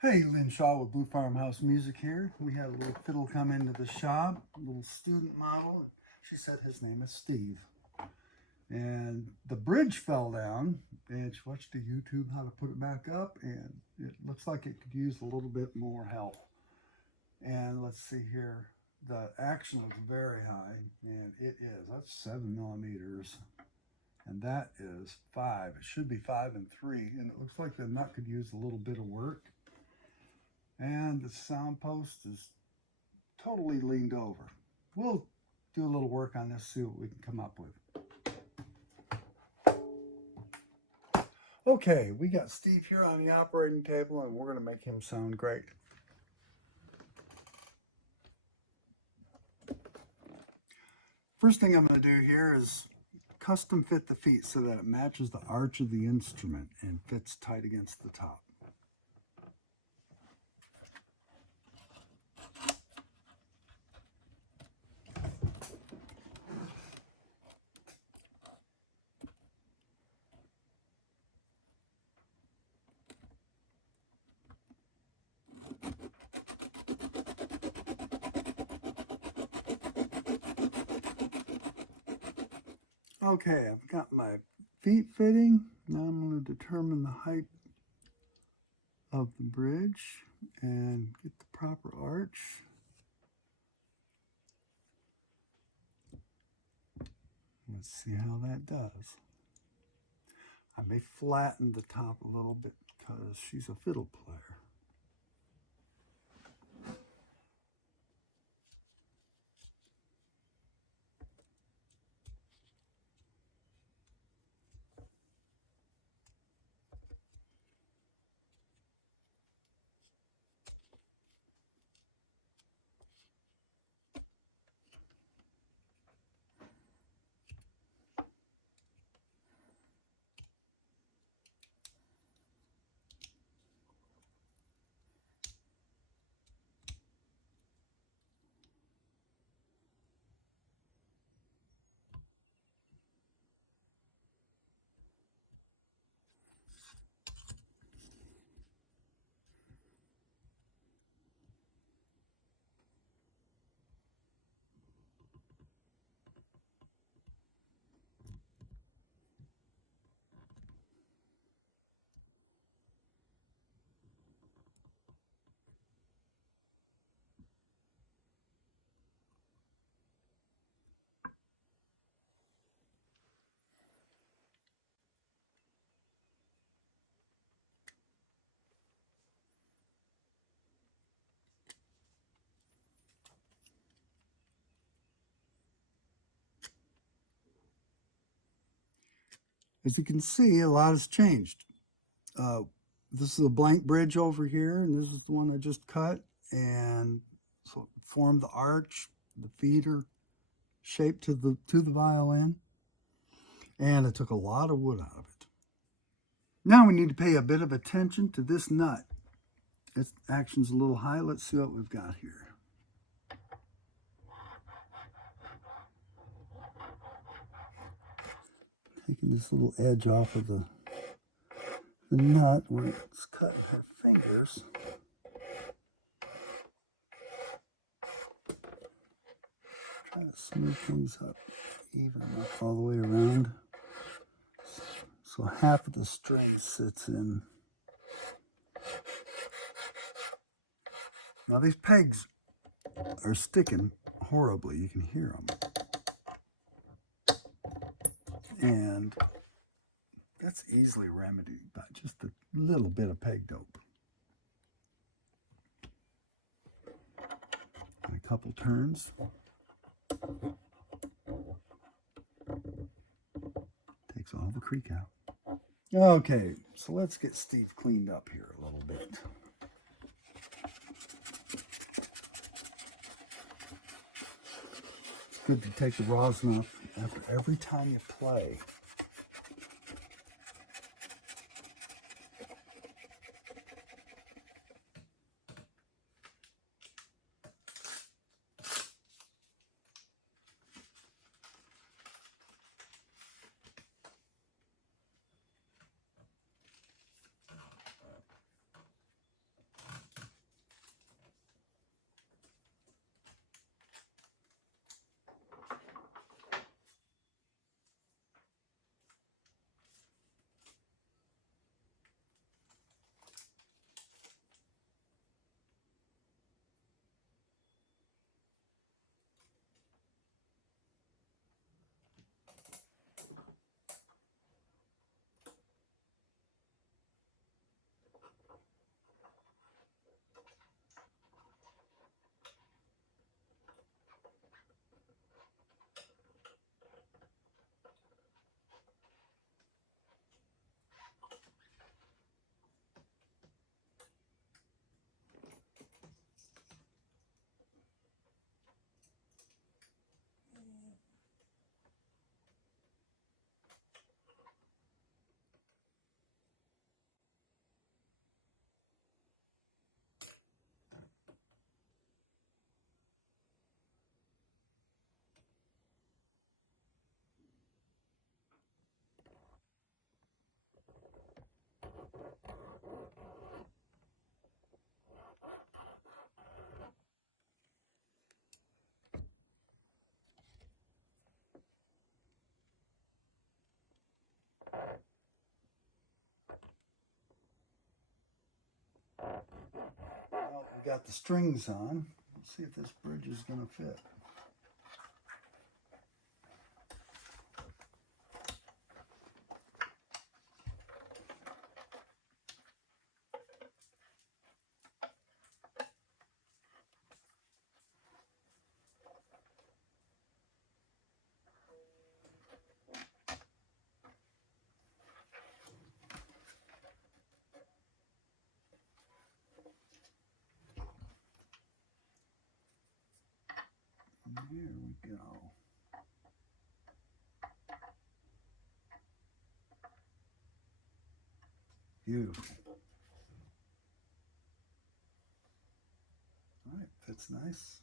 Hey, Lynn Shaw with Blue Farmhouse Music here. We had a little fiddle come into the shop, a little student model. She said his name is Steve. And the bridge fell down, and she watched the YouTube how to put it back up, and it looks like it could use a little bit more help. And let's see here. The action was very high, and it is. That's 7 millimeters, and that is 5. It should be 5 and 3, and it looks like the nut could use a little bit of work. And the sound post is totally leaned over. We'll do a little work on this, see what we can come up with. Okay, we got Steve here on the operating table, and we're going to make him sound great. First thing I'm going to do here is custom fit the feet so that it matches the arch of the instrument and fits tight against the top. Okay, I've got my feet fitting. Now I'm going to determine the height of the bridge and get the proper arch. Let's see how that does. I may flatten the top a little bit because she's a fiddle player. As you can see, a lot has changed. Uh, this is a blank bridge over here, and this is the one I just cut, and so it formed the arch, the feeder shaped to the violin, and I took a lot of wood out of it. Now we need to pay a bit of attention to this nut. Its action's a little high. Let's see what we've got here. Taking this little edge off of the nut where it's cutting her fingers. Try to smooth things up even enough all the way around. So half of the string sits in. Now these pegs are sticking horribly. You can hear them. And that's easily remedied by just a little bit of peg dope. And a couple turns. Takes all the creak out. Okay, so let's get Steve cleaned up here a little bit. It's good to take the rosin off after every time you play. got the strings on. Let's see if this bridge is going to fit. Here we go. Beautiful. All right, fits nice.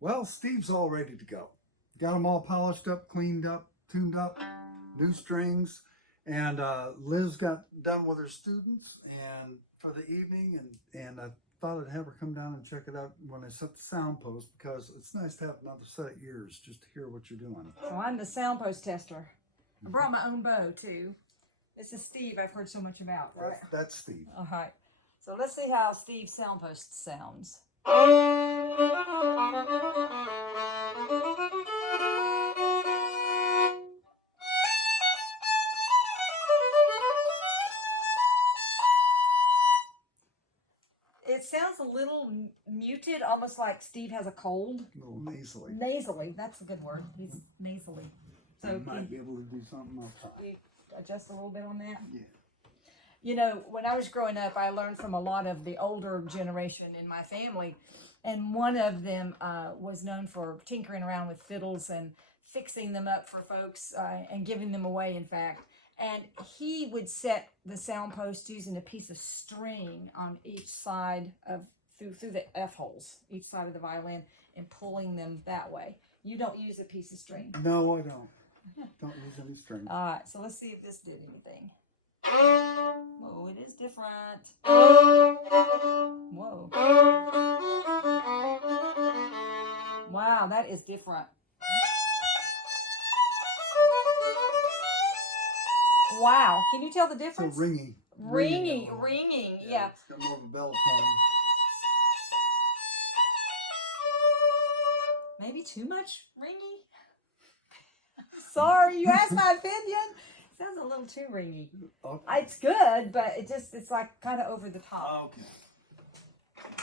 Well, Steve's all ready to go. Got them all polished up, cleaned up, tuned up, new strings. And Liz got done with her students and for the evening, and I thought I'd have her come down and check it out when I set the sound post, because it's nice to have another set of ears just to hear what you're doing. So I'm the sound post tester. I brought my own bow too. This is Steve I've heard so much about, right? That's Steve. All right. So let's see how Steve's sound post sounds. It sounds a little muted, almost like Steve has a cold. A little nasally. Nasally, that's a good word. He's nasally. So you might be able to do something else. You adjust a little bit on that? Yeah. You know, when I was growing up, I learned from a lot of the older generation in my family, and one of them was known for tinkering around with fiddles and fixing them up for folks and giving them away, in fact. And he would set the sound post using a piece of string on each side of through the F holes, each side of the violin, and pulling them that way. You don't use a piece of string. No, I don't. Don't use any string. All right, so let's see if this did anything. Oh, it is different. Whoa. Wow, that is different. Wow, can you tell the difference? So ringy. Ringing, yeah. It's got more of a bell tone. Maybe too much ringy? Sorry, you asked my opinion. Sounds a little too ringy. Okay. It's good, but it's like kind of over the top. Okay.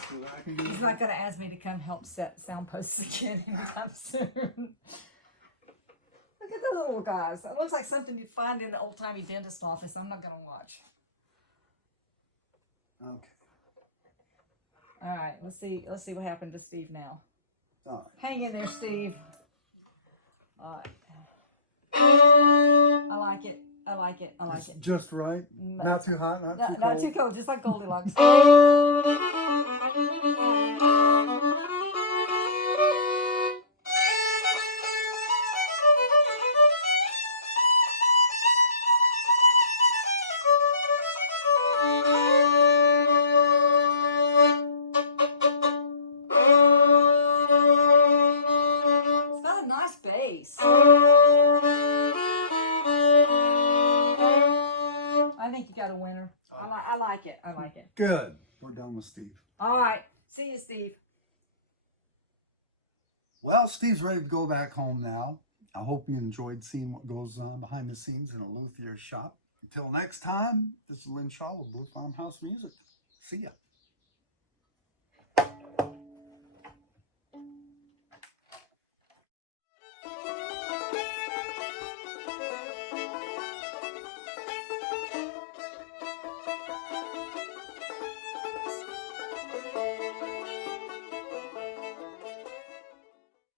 So I can do He's not going to ask me to come help set sound posts again anytime soon. Look at the little guys. It looks like something you'd find in an old-timey dentist office. I'm not going to watch. Okay. All right, let's see what happened to Steve now. All right. Hang in there, Steve. All right. I like it. I like it. I like It's it. just right. Not too hot, not too cold. Not too cold, just like Goldilocks. It's got a nice bass. I think you got a winner. I like it. I like it. Good. We're done with Steve. All right. See you, Steve. Well, Steve's ready to go back home now. I hope you enjoyed seeing what goes on behind the scenes in a luthier shop. Until next time, this is Lynn Shaw with Blue Farmhouse Music. See ya.